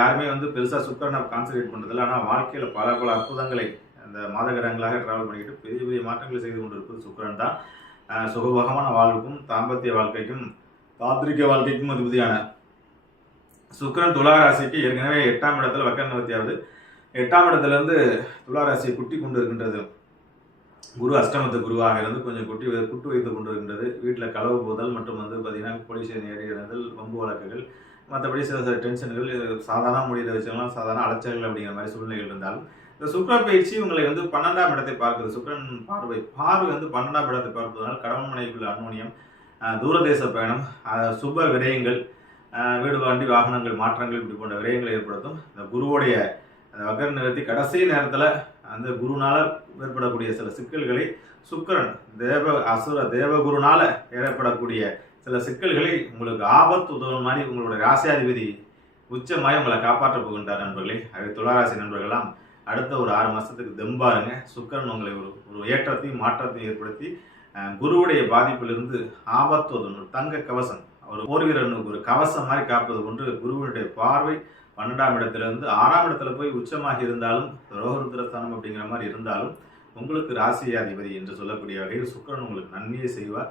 யாருமே வந்து பெருசாக சுக்கரனை கான்சன்ட்ரேட் பண்ணுறதில்ல. ஆனால் வாழ்க்கையில் பல பல அற்புதங்களை அந்த மாதகிரகங்களாக ட்ராவல் பண்ணிக்கிட்டு பெரிய பெரிய மாற்றங்களை செய்து கொண்டிருப்பது சுக்கரன் தான். சுகபோகமான வாழ்வுக்கும் தாம்பத்திய வாழ்க்கைக்கும் தாத்ரிக வாழ்க்கைக்கும் அதிபதியான சுக்கரன் துளாராசிக்கு ஏற்கனவே 8ஆம் இடத்துல வக்கர நிவர்த்தியாவது. 8ஆம் இடத்துலேருந்து துளாராசியை குட்டி கொண்டு இருக்கின்றது. குரு அஷ்டமத்து குருவாக இருந்து கொஞ்சம் குட்டு வைத்து கொண்டு இருக்கின்றது. வீட்டில் களவு போதல் மற்றும் வந்து பார்த்தீங்கன்னா போலீஸ் ஏறிடுதல், வம்பு வழக்குகள், மற்றபடி சில டென்ஷன்கள், சாதாரண முடிகிற விஷயங்கள்லாம் சாதாரண அலைச்சல்கள் அப்படிங்கிற மாதிரி சூழ்நிலைகள் இருந்தாலும் இந்த சுக்கிர பயிற்சி உங்களை வந்து 12ஆம் இடத்தை பார்க்குது. சுக்கிரன் பார்வை வந்து 12ஆம் இடத்தை பார்ப்பதனால் கணவன் மனைவிக்குள்ள அந்யோன்யம், தூரதேச பயணம், சுப விரயங்கள், வீடு வண்டி வாகனங்கள் மாற்றங்கள் இப்படி போன்ற விரயங்களை ஏற்படுத்தும். இந்த குருவுடைய அந்த வக்கர நிவர்த்தி கடைசி நேரத்தில் அந்த குருனால ஏற்படக்கூடிய சில சிக்கல்களை சுக்கிரன் தேவகுருனால ஏற்படக்கூடிய சில சிக்கல்களை உங்களுக்கு ஆபத்து உதவும் மாதிரி உங்களுடைய ராசியாதிபதி உச்சமாய் உங்களை காப்பாற்றப் போகின்றார் நண்பர்களே. அதை துளாராசி நண்பர்களாம் அடுத்த ஒரு 6 மாதத்துக்கு தெம்பாருங்க. சுக்கிரன் உங்களை ஒரு ஏற்றத்தையும் மாற்றத்தையும் ஏற்படுத்தி குருவுடைய பாதிப்பிலிருந்து ஆபத்து உதவும் தங்க கவசம், ஒரு போர் வீரனுக்கு ஒரு கவசம் மாதிரி காப்பது ஒன்று குருவனுடைய பார்வை 12ஆம் இடத்திலிருந்து 6ஆம் இடத்துல போய் உச்சமாக இருந்தாலும் ரோகருத்ரஸ்தானம் அப்படிங்கிற மாதிரி இருந்தாலும் உங்களுக்கு ராசியாதிபதி என்று சொல்லக்கூடிய வகையில் சுக்கிரன் உங்களுக்கு நன்மையை செய்வார்.